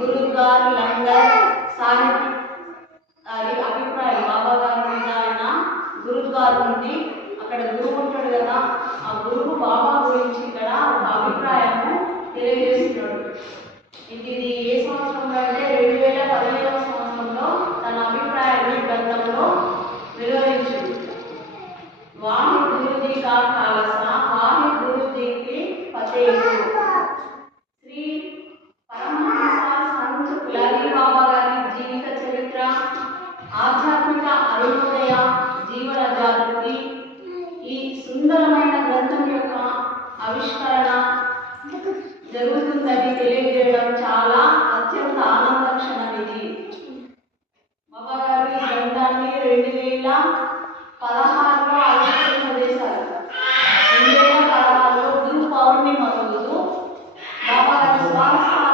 గురుద్వార్ లంగర్ సాహిబ్ అభిప్రాయం బాబా గారి మీద ఆయన గురుద్వార్ నుండి అక్కడ గురువు ఉంటాడు కదా, ఆ గురువు బాబా గురించి ఇక్కడ ఒక అభిప్రాయము తెలియజేస్తున్నాడు. ఇది ఏ సంవత్సరంలో అంటే 2017వ సంవత్సరంలో తన అభిప్రాయాన్ని గ్రంథంలో వెలువరించింది. వాహి గురుజీ కా ఖాలసా వాహి గురుజీకి ఫతేహు. శ్రీ పరమహంస సంత్ పులారి బాబా గారి జీవిత చరిత్ర, ఆధ్యాత్మిక అరుణోదయ, జీవన జాగృతి, ఈ సుందరమైన గ్రంథం యొక్క ఆవిష్కరణ జరుగుతుందని తెలియజేయడం